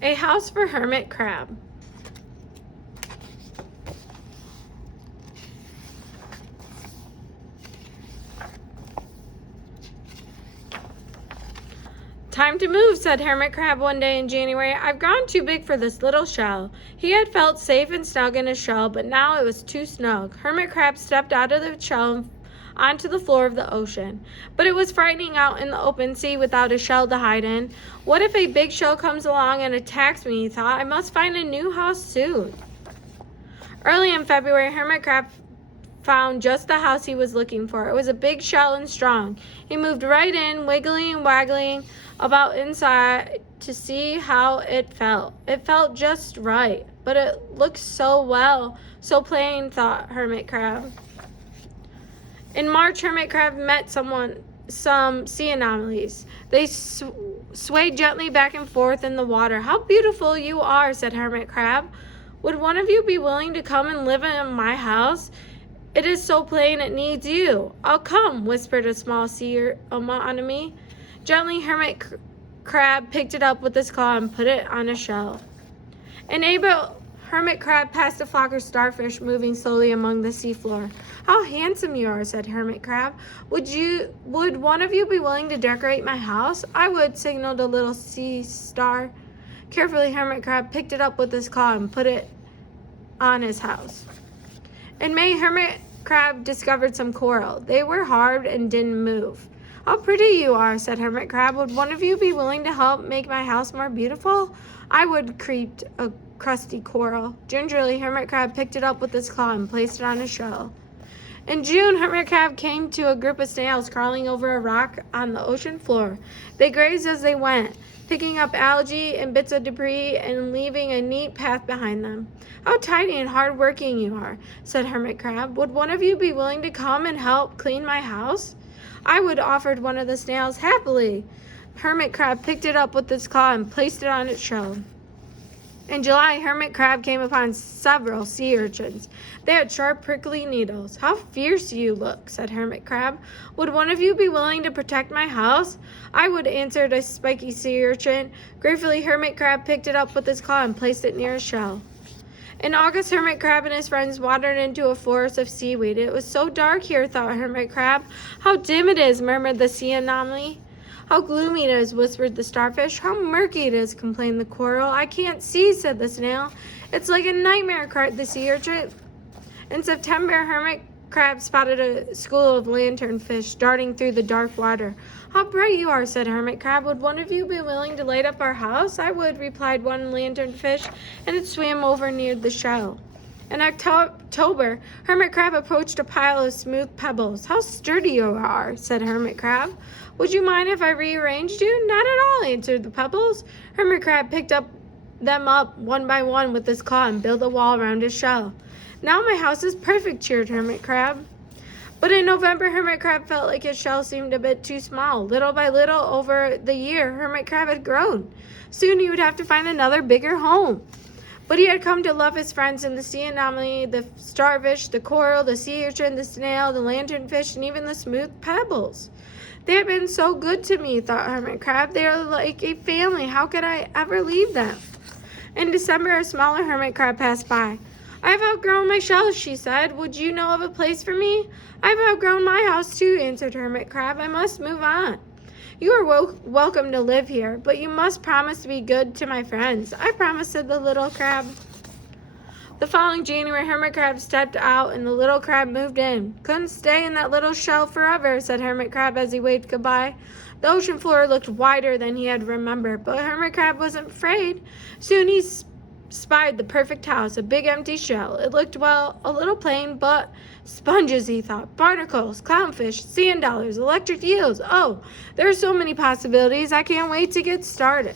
A house for hermit crab. Time to move, said Hermit Crab one day in January. I've grown too big for this little shell. He had felt safe and snug in his shell, but now it was too snug. Hermit Crab stepped out of the shell onto the floor of the ocean. But it was frightening out in the open sea without a shell to hide in. What if a big shell comes along and attacks me, he thought. I must find a new house soon. Early in February, Hermit Crab found just the house he was looking for. It was a big shell and strong. He moved right in, wiggling and waggling about inside to see how it felt. It felt just right, but it looked so plain, thought Hermit Crab. In March, Hermit Crab met some sea anomalies. They swayed gently back and forth in the water. How beautiful you are, said Hermit Crab. Would one of you be willing to come and live in my house? It is so plain it needs you. I'll come, whispered a small sea anemone. Gently, Hermit Crab picked it up with his claw and put it on a shell. In April, Hermit Crab passed a flock of starfish moving slowly among the seafloor. How handsome you are, said Hermit Crab. Would one of you be willing to decorate my house? I would, signaled a little sea star. Carefully, Hermit Crab picked it up with his claw and put it on his house. In May, Hermit Crab discovered some coral. They were hard and didn't move. How pretty you are, said Hermit Crab. Would one of you be willing to help make my house more beautiful? I would, creaked a crusty coral. Gingerly, Hermit Crab picked it up with his claw and placed it on a shell. In June, Hermit Crab came to a group of snails crawling over a rock on the ocean floor. They grazed as they went, picking up algae and bits of debris and leaving a neat path behind them. How tidy and hard-working you are, said Hermit Crab. Would one of you be willing to come and help clean my house? I would, offered one of the snails happily. Hermit Crab picked it up with its claw and placed it on its shell. In July, Hermit Crab came upon several sea urchins. They had sharp, prickly needles. How fierce you look, said Hermit Crab. Would one of you be willing to protect my house? I would, answered a spiky sea urchin. Gratefully, Hermit Crab picked it up with his claw and placed it near his shell. In August, Hermit Crab and his friends wandered into a forest of seaweed. It was so dark here, thought Hermit Crab. How dim it is, murmured the sea anomaly. How gloomy it is, whispered the starfish. How murky it is, complained the coral. I can't see, said the snail. It's like a nightmare, cried the sea urchin. In September, Hermit Crab spotted a school of lanternfish darting through the dark water. How bright you are, said Hermit Crab. Would one of you be willing to light up our house? I would, replied one lanternfish, and it swam over near the shell. In October, Hermit Crab approached a pile of smooth pebbles. How sturdy you are, said Hermit Crab. Would you mind if I rearranged you? Not at all, answered the pebbles. Hermit Crab picked them up one by one with his claw and built a wall around his shell. Now my house is perfect, cheered Hermit Crab. But in November, Hermit Crab felt like his shell seemed a bit too small. Little by little, over the year, Hermit Crab had grown. Soon he would have to find another, bigger home. But he had come to love his friends in the sea anomaly, the starfish, the coral, the sea urchin, the snail, the lanternfish, and even the smooth pebbles. They had been so good to me, thought Hermit Crab. They are like a family. How could I ever leave them? In December, a smaller hermit crab passed by. I've outgrown my shell, she said. Would you know of a place for me? I've outgrown my house too, answered Hermit Crab. I must move on. You are welcome to live here, but you must promise to be good to my friends. I promise, said the little crab. The following January, Hermit Crab stepped out and the little crab moved in. Couldn't stay in that little shell forever, said Hermit Crab as he waved goodbye. The ocean floor looked wider than he had remembered, but Hermit Crab wasn't afraid. Soon he spied the perfect house, a big empty shell. It looked, well, a little plain, but sponges, he thought, barnacles, clownfish, sand dollars, electric eels. Oh, there are so many possibilities. I can't wait to get started.